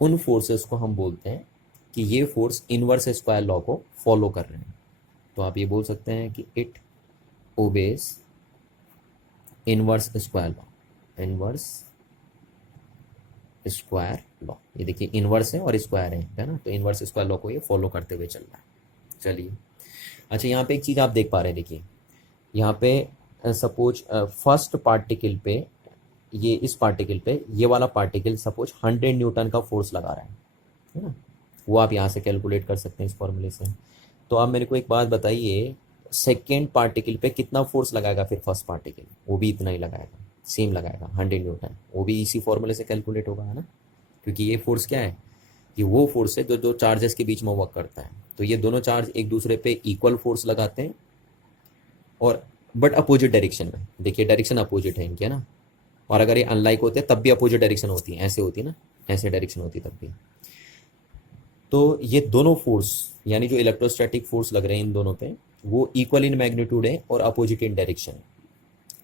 उन फोर्सेस को हम बोलते हैं कि ये फोर्स इनवर्स स्क्वायर लॉ को फॉलो कर रहे हैं। तो आप ये बोल सकते हैं कि it obeys inverse square law, inverse square law, ये देखिए इनवर्स है और स्क्वायर है ना, तो इनवर्स स्क्वायर लॉ को ये फॉलो करते हुए चल रहा है। चलिए, अच्छा यहाँ पे एक चीज़ आप देख पा रहे हैं, देखिए यहाँ पे सपोज फर्स्ट पार्टिकल पे ये इस पार्टिकल पे ये वाला पार्टिकल सपोज 100 न्यूटन का फोर्स लगा रहा है ना, वो आप यहाँ से कैलकुलेट कर सकते हैं इस फॉर्मूले से। तो आप मेरे को एक बात बताइए, सेकेंड पार्टिकल पे कितना फोर्स लगाएगा फिर फर्स्ट पार्टिकल? वो भी इतना ही लगाएगा, सेम लगाएगा 100 न्यूटन, वो भी इसी फॉर्मूले से कैलकुलेट होगा, है ना। क्योंकि ये फोर्स क्या है, कि वो फोर्स है जो दो चार्जेस के बीच में वर्क करता है। तो ये दोनों चार्ज एक दूसरे पे इक्वल फोर्स लगाते हैं और बट अपोजिट डायरेक्शन में। देखिए डायरेक्शन अपोजिट है इनके, है ना। और अगर ये अनलाइक होते हैं तब भी अपोजिट डायरेक्शन होती है, ऐसे होती है ना, ऐसे डायरेक्शन होती है तब भी। तो ये दोनों फोर्स यानी जो इलेक्ट्रोस्टैटिक फोर्स लग रहे हैं इन दोनों पे, वो इक्वल इन मैग्नीट्यूड है और अपोजिट इन डायरेक्शन।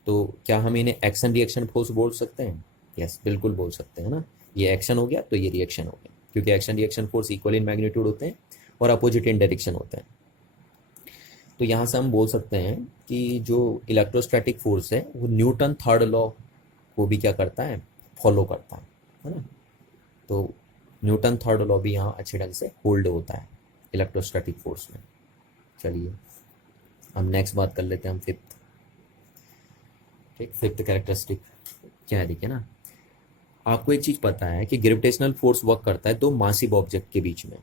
तो क्या हम इन्हें एक्शन रिएक्शन फोर्स बोल सकते हैं? यस, बिल्कुल बोल सकते हैं ना। ये एक्शन हो गया तो ये रिएक्शन हो गया, क्योंकि action reaction force equal in magnitude होते हैं और अपोजिट इन डायरेक्शन होते हैं। तो यहाँ से हम बोल सकते हैं कि जो इलेक्ट्रोस्टैटिक फोर्स है वो न्यूटन थर्ड लॉ को भी क्या करता है, फॉलो करता है ना। तो न्यूटन थर्ड लॉ भी यहाँ अच्छे ढंग से होल्ड होता है इलेक्ट्रोस्टैटिक फोर्स में। चलिए हम नेक्स्ट बात कर लेते हैं, हम फिफ्थ। ठीक, फिफ्थ कैरेक्टरिस्टिक क्या है, देखिए ना। आपको एक चीज़ पता है कि ग्रेविटेशनल फोर्स वर्क करता है दो मासिव ऑब्जेक्ट के बीच में,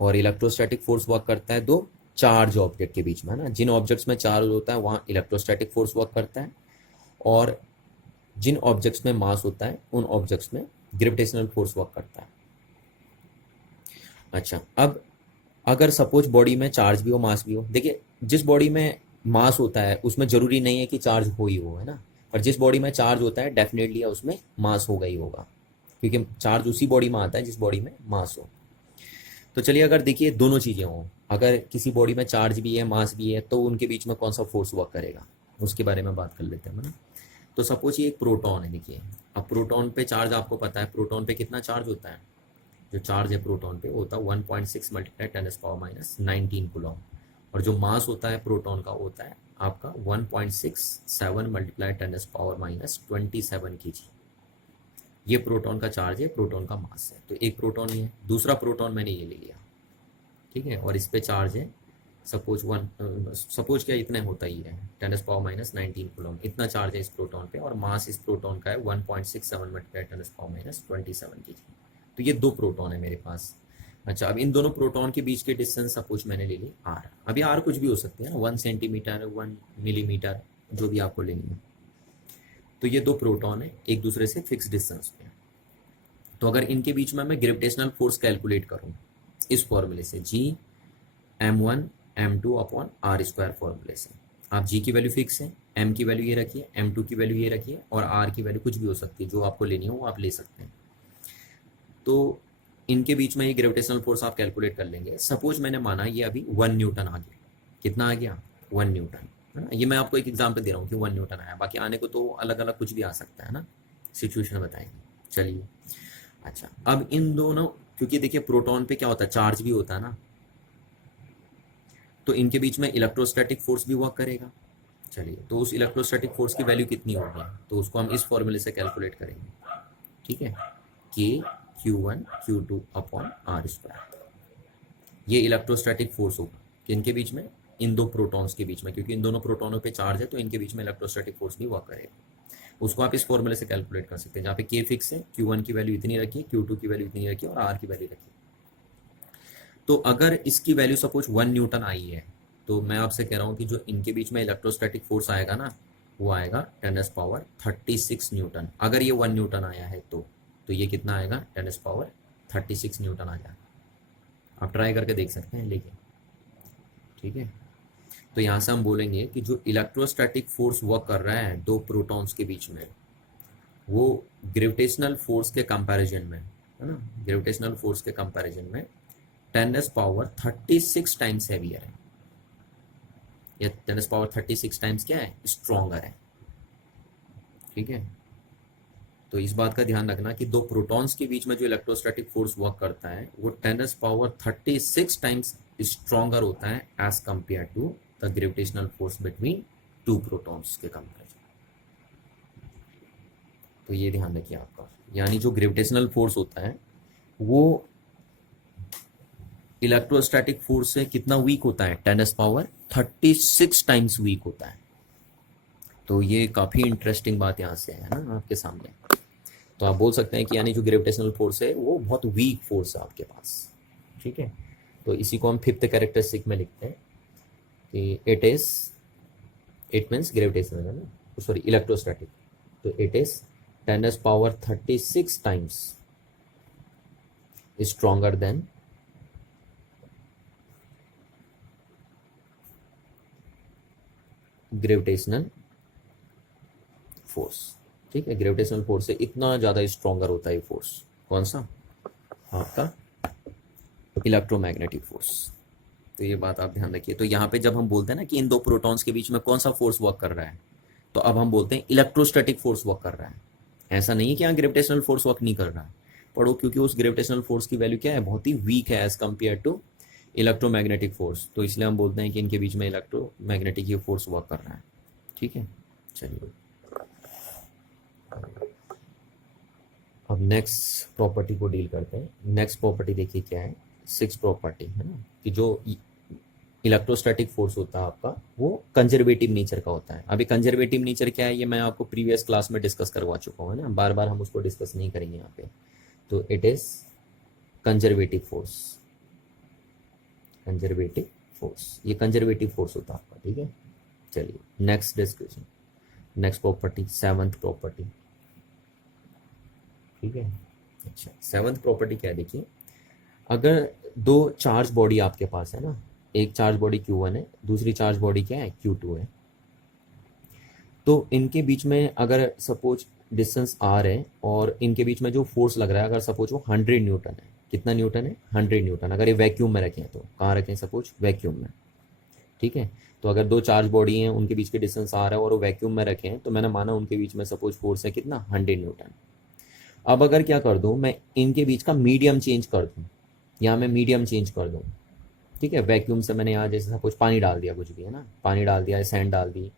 और इलेक्ट्रोस्टैटिक फोर्स वर्क करता है दो चार्ज ऑब्जेक्ट के बीच में, है ना। जिन ऑब्जेक्ट्स में चार्ज होता है वहाँ इलेक्ट्रोस्टैटिक फोर्स वर्क करता है, और जिन ऑब्जेक्ट्स में मास होता है उन ऑब्जेक्ट्स में ग्रेविटेशनल फोर्स वर्क करता है। अच्छा, अब अगर सपोज बॉडी में चार्ज भी हो मास भी हो, देखिए जिस बॉडी में मास होता है उसमें जरूरी नहीं है कि चार्ज हो ही हो, है ना। पर जिस बॉडी में चार्ज होता है डेफिनेटली उसमें मास होगा ही होगा, क्योंकि चार्ज उसी बॉडी में आता है जिस बॉडी में मास हो। तो चलिए अगर देखिए दोनों चीज़ें हों, अगर किसी बॉडी में चार्ज भी है मास भी है, तो उनके बीच में कौन सा फोर्स वर्क करेगा उसके बारे में बात कर लेते हैं, है ना। तो सपोज ये एक प्रोटॉन है, देखिए अब प्रोटॉन पे चार्ज आपको पता है, प्रोटॉन पे कितना चार्ज होता है, जो चार्ज है प्रोटॉन पे होता है 1.6 मल्टीप्लाई 10⁻⁹ कूलॉम, और जो मास होता है प्रोटॉन का होता है आपका 1.67 मल्टीप्लाई 10⁻27 kg। ये प्रोटॉन का चार्ज है, प्रोटॉन का मास है। तो एक प्रोटॉन ये है, दूसरा प्रोटॉन मैंने ये ले लिया, ठीक है, और इस पे चार्ज है सपोज क्या इतना होता ही है 10⁻⁹ कूलॉम, इतना चार्ज है इस प्रोटॉन पे, और मास इस प्रोटॉन का है 1.67 मल्टीप्लाई 10⁻⁻27 kg। तो ये दो प्रोटॉन है मेरे पास। अच्छा, अब इन दोनों प्रोटॉन के बीच के डिस्टेंस सपोज मैंने ले ली आर। अब ये आर कुछ भी हो सकते हैं, 1 सेंटीमीटर 1 मिलीमीटर, जो भी आपको लेनी है। तो ये दो प्रोटॉन है एक दूसरे से फिक्स डिस्टेंस पे। तो अगर इनके बीच में मैं ग्रेविटेशनल फोर्स कैलकुलेट करूं इस फॉर्मूले से, जी m1 m2 upon r square फॉर्मूले से, आप जी की वैल्यू फिक्स है, m की वैल्यू ये रखिए, m2 की वैल्यू ये रखिए, और r की वैल्यू कुछ भी हो सकती है, जो आपको लेनी हो वो आप ले सकते हैं। तो इनके बीच में ये ग्रेविटेशनल फोर्स आप कैलकुलेट कर लेंगे। सपोज मैंने माना ये अभी 1 न्यूटन आ गया, कितना आ गया 1 न्यूटन, है ना। ये मैं आपको एक एग्जाम्पल दे रहा हूँ कि 1 न्यूटन आया, बाकी आने को तो अलग अलग कुछ भी आ सकता है ना, सिचुएशन बताएंगे। चलिए अच्छा, अब इन दोनों, क्योंकि देखिए प्रोटॉन पे क्या होता है, चार्ज भी होता है ना, तो इनके बीच में इलेक्ट्रोस्टैटिक फोर्स भी वर्क करेगा। चलिए, तो उस इलेक्ट्रोस्टैटिक फोर्स की वैल्यू कितनी होगी, तो उसको हम इस फॉर्मूले से कैलकुलेट करेंगे, ठीक है, के Q1 Q2 upon r square. ये इलेक्ट्रोस्टैटिक फोर्स होगा किनके बीच में, इन दो प्रोटॉन्स के बीच में, क्योंकि इन दोनों प्रोटॉनों पे चार्ज है तो इनके बीच में इलेक्ट्रोस्टैटिक फोर्स भी वर्क करेगा। उसको आप इस फॉर्मूले से कैलकुलेट कर सकते हैं, जहाँ पे के फिक्स है, Q1 की वैल्यू इतनी रखिए, Q2 की वैल्यू इतनी रखिए, और आर की वैल्यू रखिए। तो अगर इसकी वैल्यू सपोज 1 न्यूटन आई है, तो मैं आपसे कह रहा हूँ कि जो इनके बीच में इलेक्ट्रोस्टैटिक फोर्स आएगा ना, वो आएगा 10⁻36 न्यूटन। अगर ये 1 न्यूटन आया है तो ये कितना आएगा 10⁻36 न्यूटन आ जाएगा। आप ट्राई करके देख सकते हैं लेकिन, ठीक है। तो यहाँ से हम बोलेंगे कि जो इलेक्ट्रोस्टैटिक फोर्स वर्क कर रहा है दो प्रोटॉन्स के बीच में, वो ग्रेविटेशनल फोर्स के कंपैरिजन में, है ना, ग्रेविटेशनल फोर्स के कंपैरिजन में 10⁻36 टाइम्स हैवियर है, या 10⁻36 टाइम्स क्या है, स्ट्रॉन्गर है, ठीक है। तो इस बात का ध्यान रखना कि दो प्रोटॉन्स के बीच में जो इलेक्ट्रोस्टैटिक फोर्स वर्क करता है वो 10⁻36 टाइम्स स्ट्रॉन्गर होता है as compared to the gravitational force between two protons के कंपैरिजन। तो ये ध्यान रखिए आपका, यानी जो ग्रेविटेशनल फोर्स होता है वो इलेक्ट्रोस्टैटिक फोर्स से कितना वीक होता है, 10⁻36 टाइम्स वीक होता है। तो ये काफ़ी इंटरेस्टिंग बात यहाँ से है ना आपके सामने। तो आप बोल सकते हैं कि यानी जो ग्रेविटेशनल फोर्स है वो बहुत वीक फोर्स है आपके पास, ठीक है। तो इसी को हम फिफ्थ कैरेक्टरिस्टिक में लिखते हैं कि इट मीन्स ग्रेविटेशनल है ना, सॉरी इलेक्ट्रोस्टैटिक। तो it is 10⁻36 times stronger than gravitational force, ठीक है। ग्रेविटेशनल फोर्स से इतना ज़्यादा स्ट्रॉन्गर होता है फोर्स, कौन सा, आपका इलेक्ट्रोमैग्नेटिक फोर्स। तो ये बात आप ध्यान रखिए। तो यहाँ पे जब हम बोलते हैं ना कि इन दो प्रोटॉन्स के बीच में कौन सा फोर्स वर्क कर रहा है, तो अब हम बोलते हैं इलेक्ट्रोस्टैटिक फोर्स वर्क कर रहा है। ऐसा नहीं है कि यहाँ ग्रेविटेशनल फोर्स वर्क नहीं कर रहा है, पढ़ो, क्योंकि उस ग्रेविटेशनल फोर्स की वैल्यू क्या है, बहुत ही वीक है as compared to electromagnetic force. तो इसलिए हम बोलते हैं कि इनके बीच में इलेक्ट्रोमैग्नेटिक ये फोर्स वर्क कर रहा है, ठीक है। चलिए अब नेक्स्ट प्रॉपर्टी को डील करते हैं। नेक्स्ट प्रॉपर्टी देखिए क्या है, सिक्स प्रॉपर्टी है ना, कि जो इलेक्ट्रोस्टैटिक फोर्स होता है आपका वो कंजर्वेटिव नेचर का होता है। अभी कंजर्वेटिव नेचर क्या है ये मैं आपको प्रीवियस क्लास में डिस्कस करवा चुका हूँ, है ना, बार बार हम उसको डिस्कस नहीं करेंगे यहाँ पे। तो it is conservative force, conservative force, ये कंजर्वेटिव फोर्स होता है आपका, ठीक है। चलिए next discussion, next property, seventh property, ठीक है। अच्छा, सेवंथ प्रॉपर्टी क्या है, देखिए, अगर दो चार्ज बॉडी आपके पास है ना, एक चार्ज बॉडी Q1 है, दूसरी चार्ज बॉडी क्या है, Q2 है, तो इनके बीच में अगर सपोज डिस्टेंस R है और इनके बीच में जो फोर्स लग रहा है, अगर सपोज वो 100 न्यूटन है, कितना न्यूटन है, 100 न्यूटन। अगर ये वैक्यूम में रखें तो कहाँ रखें, सपोज वैक्यूम में, ठीक है। तो अगर दो चार्ज बॉडी हैं, उनके बीच के डिस्टेंस R है और वो वैक्यूम में रखें, तो मैंने माना उनके बीच में सपोज फोर्स है कितना, 100 न्यूटन। अब अगर क्या कर दूं मैं, इनके बीच का मीडियम चेंज कर दूं, यहाँ मैं मीडियम चेंज कर दूं, ठीक है। वैक्यूम से मैंने यहाँ जैसे सपोज पानी डाल दिया, कुछ भी है ना, पानी डाल दिया, सैंड डाल दी,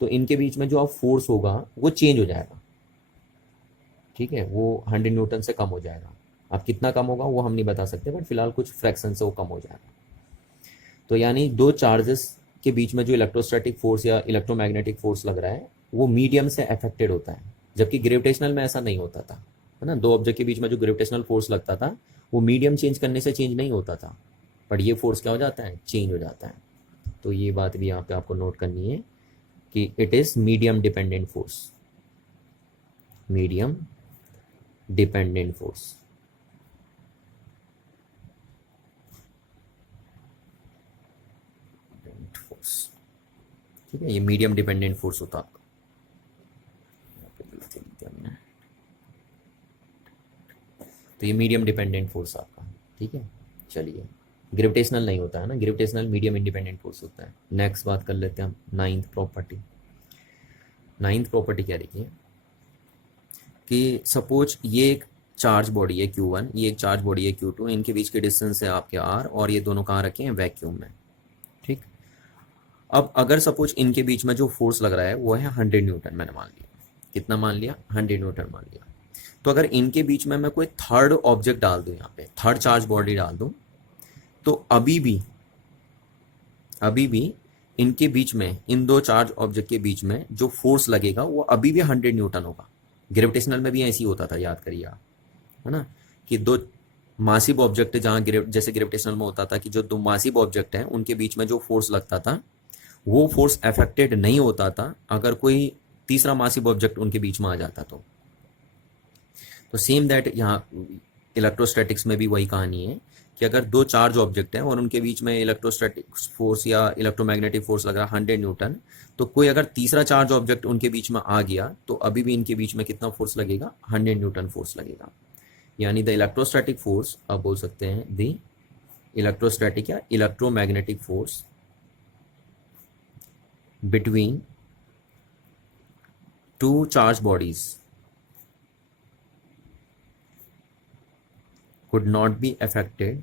तो इनके बीच में जो अब फोर्स होगा वो चेंज हो जाएगा, ठीक है। वो 100 न्यूटन से कम हो जाएगा। अब कितना कम होगा वो हम नहीं बता सकते, बट फिलहाल कुछ फ्रैक्शन से वो कम हो जाएगा। तो यानी दो चार्जेस के बीच में जो इलेक्ट्रोस्टैटिक फोर्स या इलेक्ट्रोमैग्नेटिक फोर्स लग रहा है वो मीडियम से अफेक्टेड होता है, जबकि ग्रेविटेशनल में ऐसा नहीं होता था, है ना। दो ऑब्जेक्ट के बीच में जो ग्रेविटेशनल फोर्स लगता था वो मीडियम चेंज करने से चेंज नहीं होता था, बट ये फोर्स क्या हो जाता है, चेंज हो जाता है। तो ये बात भी यहाँ पे आपको नोट करनी है कि it is medium dependent force, medium dependent force, ठीक है। ये मीडियम डिपेंडेंट फोर्स होता है। तो ये मीडियम डिपेंडेंट फोर्स आपका, ठीक है। चलिए, ग्रेविटेशनल नहीं होता है ना, ग्रेविटेशनल मीडियम इंडिपेंडेंट फोर्स होता है। नेक्स्ट बात कर लेते हैं हम नाइन्थ प्रॉपर्टी। नाइन्थ प्रॉपर्टी क्या देखिए कि सपोज ये एक चार्ज बॉडी है Q1, ये एक चार्ज बॉडी है Q2, इनके बीच के डिस्टेंस है आपके R और ये दोनों कहाँ रखे हैं, वैक्यूम में, ठीक। अब अगर सपोज इनके बीच में जो फोर्स लग रहा है वो है 100 न्यूटन, मैंने मान लिया, कितना मान लिया, 100 न्यूटन मान लिया। तो अगर इनके बीच में मैं कोई थर्ड ऑब्जेक्ट डाल दूं, यहाँ पे थर्ड चार्ज बॉडी डाल दूं, तो अभी भी इनके बीच में, इन दो चार्ज ऑब्जेक्ट के बीच में जो फोर्स लगेगा वो अभी भी 100 न्यूटन होगा। ग्रेविटेशनल में भी ऐसे ही होता था, याद करिए आप, है ना, कि दो मासिव ऑब्जेक्ट जहाँ जैसे ग्रेविटेशनल में होता था कि जो दो मासिव ऑब्जेक्ट हैं उनके बीच में जो फोर्स लगता था वो फोर्स अफेक्टेड नहीं होता था अगर कोई तीसरा मासिव ऑब्जेक्ट उनके बीच में आ जाता तो सेम दैट यहाँ इलेक्ट्रोस्टैटिक्स में भी वही कहानी है कि अगर दो चार्ज ऑब्जेक्ट हैं और उनके बीच में इलेक्ट्रोस्टैटिक फोर्स या इलेक्ट्रोमैग्नेटिक फोर्स लग रहा है 100 न्यूटन, तो कोई अगर तीसरा चार्ज ऑब्जेक्ट उनके बीच में आ गया तो अभी भी इनके बीच में कितना फोर्स लगेगा, 100 न्यूटन फोर्स लगेगा। यानी द इलेक्ट्रोस्टैटिक फोर्स, आप बोल सकते हैं द इलेक्ट्रोस्टैटिक या electromagnetic force between to charge bodies could not be affected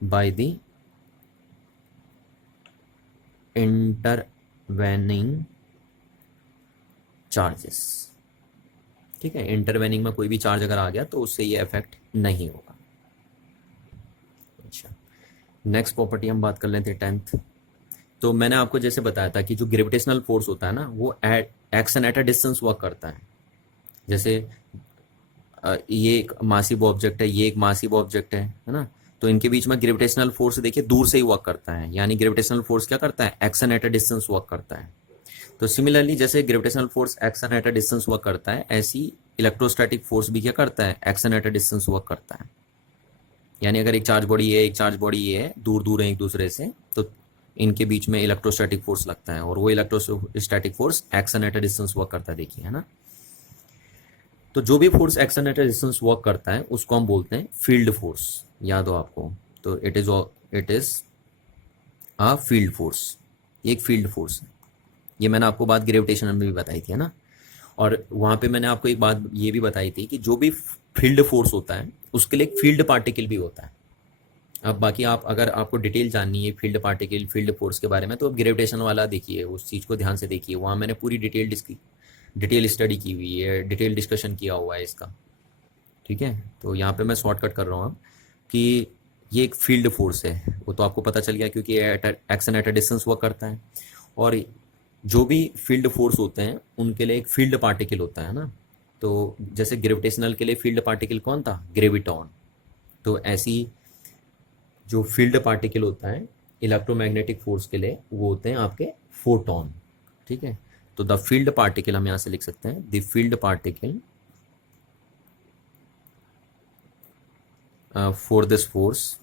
by the intervening charges, ठीक है। इंटरवेनिंग में कोई भी चार्ज अगर आ गया तो उससे ये इफेक्ट नहीं होगा। अच्छा, नेक्स्ट प्रॉपर्टी हम बात कर लेते हैं 10th, तो मैंने आपको जैसे बताया था कि जो ग्रेविटेशनल फोर्स होता है ना वो action at a distance work करता है। जैसे ये एक मासिव ऑब्जेक्ट है, ये एक मासिव ऑब्जेक्ट है ना। तो इनके बीच में ग्रेविटेशनल फोर्स देखिए दूर से ही वर्क करता है, यानी ग्रेविटेशनल फोर्स क्या करता है, action at a distance work करता है। तो सिमिलरली जैसे gravitational force action at a distance work करता है, ऐसी इलेक्ट्रोस्टैटिक फोर्स भी क्या करता है, action at a distance work करता है। यानी अगर एक चार्ज बॉडी है, एक चार्ज बॉडी ये है, दूर दूर है एक दूसरे से, तो इनके बीच में इलेक्ट्रोस्टैटिक फोर्स लगता है और वो electrostatic force action at a distance work करता है, देखिए है ना। तो जो भी force action at a distance work करता है उसको हम बोलते हैं फील्ड फोर्स, याद हो आपको। तो it is a field force, ये एक फील्ड फोर्स है। ये मैंने आपको बात ग्रेविटेशन में भी बताई थी, है ना। और वहाँ पे मैंने आपको एक बात ये भी बताई थी कि जो भी फील्ड फोर्स होता है उसके लिए एक फील्ड पार्टिकल भी होता है। अब बाकी आप अगर आपको डिटेल जाननी है फील्ड पार्टिकल फील्ड फोर्स के बारे में तो अब ग्रेविटेशन वाला देखिए, उस चीज़ को ध्यान से देखिए, वहाँ मैंने पूरी डिटेल स्टडी की हुई है, डिटेल डिस्कशन किया हुआ है इसका। ठीक है, तो यहाँ पे मैं शॉर्टकट कर रहा हूँ अब कि ये एक फील्ड फोर्स है, वो तो आपको पता चल गया क्योंकि action at a distance work करता है। और जो भी फील्ड फोर्स होते हैं उनके लिए एक फील्ड पार्टिकल होता है ना। तो जैसे ग्रेविटेशनल के लिए फील्ड पार्टिकल कौन था, ग्रेविटॉन। तो ऐसी जो फील्ड पार्टिकल होता है इलेक्ट्रोमैग्नेटिक फोर्स के लिए वो होते हैं आपके फोटॉन। ठीक है, तो द फील्ड पार्टिकल हम यहाँ से लिख सकते हैं, the field particle for this force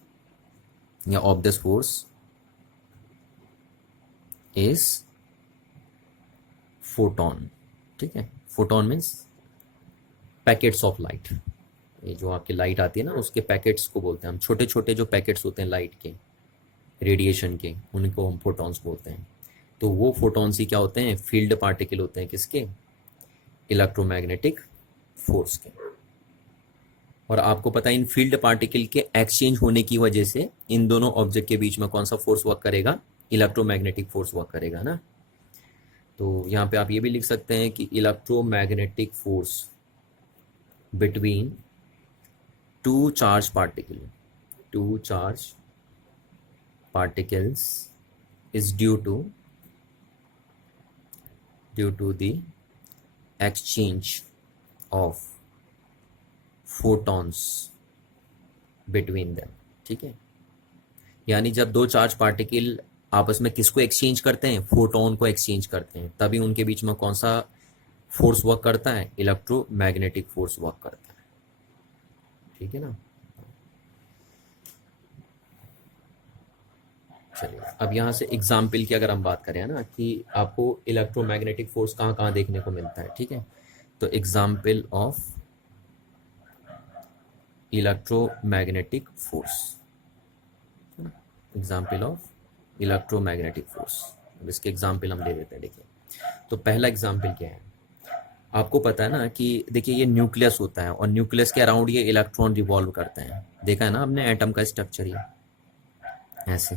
या of this force is photon. ठीक है, photon means packets of light. ये जो आपकी लाइट आती है ना उसके पैकेट्स को बोलते हैं हम, छोटे छोटे जो पैकेट्स होते हैं लाइट के, रेडिएशन के, उनको हम फोटॉन्स बोलते हैं। तो वो फोटॉन्स ही क्या होते हैं, फील्ड पार्टिकल होते हैं, किसके, इलेक्ट्रोमैग्नेटिक फोर्स के। और आपको पता है इन फील्ड पार्टिकल के एक्सचेंज होने की वजह से इन दोनों ऑब्जेक्ट के बीच में कौन सा फोर्स वर्क करेगा, इलेक्ट्रोमैग्नेटिक फोर्स वर्क करेगा ना। तो यहाँ पे आप ये भी लिख सकते हैं कि electromagnetic force between to charge particles is due to the exchange of photons between them। ठीक है, यानी जब दो चार्ज पार्टिकल आपस में किसको एक्सचेंज करते हैं, फोटोन को एक्सचेंज करते हैं, तभी उनके बीच में कौन सा फोर्स वर्क करता है, इलेक्ट्रोमैग्नेटिक फोर्स वर्क करता है। ठीक है ना। चलिए अब यहाँ से एग्जाम्पल की अगर हम बात करें ना कि आपको इलेक्ट्रोमैग्नेटिक फोर्स कहाँ कहाँ देखने को मिलता है। ठीक है, तो example of electromagnetic force, example of electromagnetic force. अब इसके एग्जाम्पल हम ले लेते हैं। देखिए, तो पहला एग्जाम्पल क्या है, आपको पता है ना कि देखिए ये न्यूक्लियस होता है और न्यूक्लियस के अराउंड ये इलेक्ट्रॉन रिवॉल्व करते हैं। देखा है ना आपने एटम का स्ट्रक्चर, ये ऐसे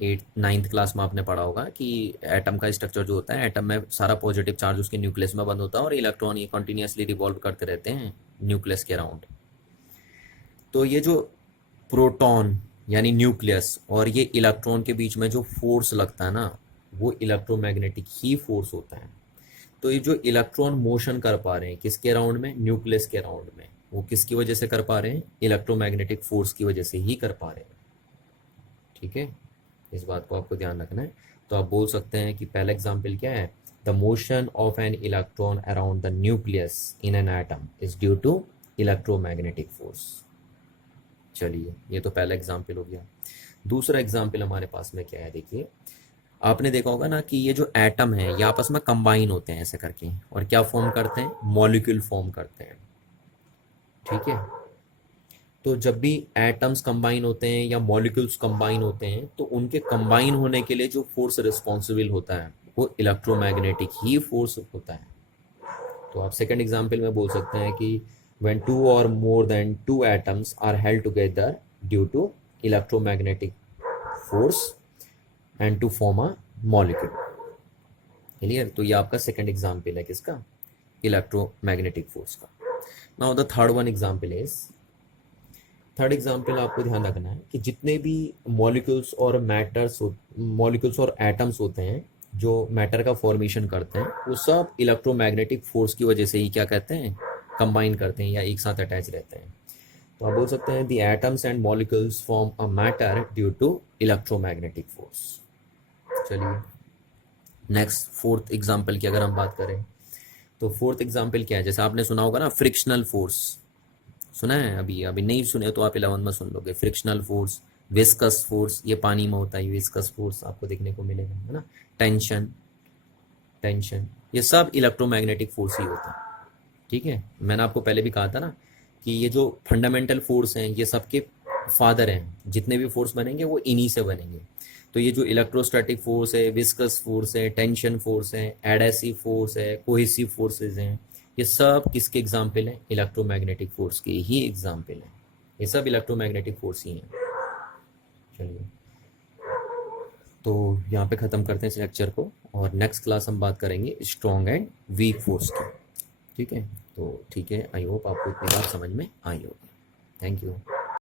8th-9th क्लास में आपने पढ़ा होगा कि एटम का स्ट्रक्चर जो होता है, एटम में सारा पॉजिटिव चार्ज उसके न्यूक्लियस में बंद होता है और इलेक्ट्रॉन ये कंटिन्यूसली रिवॉल्व करते रहते हैं न्यूक्लियस के अराउंड। तो ये जो प्रोटॉन यानी न्यूक्लियस और ये इलेक्ट्रॉन के बीच में जो फोर्स लगता है ना वो इलेक्ट्रोमैग्नेटिक ही फोर्स होता है। तो ये जो इलेक्ट्रॉन मोशन कर पा रहे हैं किसके अराउंड में, न्यूक्लियस के अराउंड में, वो किसकी वजह से कर पा रहे हैं, इलेक्ट्रोमैग्नेटिक फोर्स की वजह से ही कर पा रहे हैं। ठीक है, इस बात को आपको ध्यान रखना है। तो आप बोल सकते हैं कि पहला एग्जाम्पल क्या है, the motion of an electron around the nucleus in an atom is due to electromagnetic force. चलिए ये तो पहला एग्जाम्पल हो गया। दूसरा एग्जाम्पल हमारे पास में क्या है, देखिए आपने देखा होगा ना कि ये जो एटम है ये आपस में कंबाइन होते हैं ऐसे करके और क्या फॉर्म करते हैं, मॉलिक्यूल फॉर्म करते हैं। ठीक है, तो जब भी एटम्स कंबाइन होते हैं या मॉलिक्यूल्स कंबाइन होते हैं तो उनके कंबाइन होने के लिए जो फोर्स रिस्पॉन्सिबल होता है वो इलेक्ट्रोमैग्नेटिक ही फोर्स होता है। तो आप सेकंड एग्जांपल में बोल सकते हैं कि when two or more than two atoms are held together due to electromagnetic force and to form a molecule। Clear, तो ये आपका सेकंड एग्जांपल है किसका, इलेक्ट्रोमैग्नेटिक फोर्स का। Now the third one example is, third example आपको ध्यान रखना है कि जितने भी मॉलिक्यूल्स और मॉलिक्यूल्स और एटम्स होते हैं जो मैटर का फॉर्मेशन करते हैं, वो सब इलेक्ट्रोमैग्नेटिक फोर्स की वजह से ही क्या कहते हैं, कंबाइन करते हैं या एक साथ अटैच रहते हैं। तो आप बोल सकते हैं the atoms and molecules form a matter due to electromagnetic force. चलिए नेक्स्ट फोर्थ एग्जाम्पल की अगर हम बात करें तो फोर्थ एग्जाम्पल क्या है, जैसे आपने सुना होगा ना फ्रिक्शनल फोर्स, सुना है? अभी अभी नहीं सुने तो आप 11 में सुन लोगे। फ्रिक्शनल फोर्स, विस्कस फोर्स, ये पानी में होता है, विस्कस फोर्स आपको देखने को मिलेगा, है ना। टेंशन, टेंशन, ये सब इलेक्ट्रोमैग्नेटिक फोर्स ही होता है। ठीक है, मैंने आपको पहले भी कहा था ना कि ये जो फंडामेंटल फोर्स हैं ये सबके फादर हैं, जितने भी फोर्स बनेंगे वो इन्हीं से बनेंगे। तो ये जो इलेक्ट्रोस्टैटिक फोर्स है, विस्कस फोर्स है, टेंशन फोर्स है, एडेसिव फोर्स है, कोहेसिव फोर्सेस हैं, ये सब किसके एग्जाम्पल हैं? इलेक्ट्रोमैग्नेटिक फोर्स के ही एग्जाम्पल हैं। ये सब इलेक्ट्रोमैग्नेटिक फोर्स ही हैं। चलिए तो यहाँ पे ख़त्म करते हैं इस लेक्चर को, और नेक्स्ट क्लास हम बात करेंगे स्ट्रॉन्ग एंड वीक फोर्स की। ठीक है, तो ठीक है, आई होप आपको इतनी बात समझ में आई होगी। Thank you.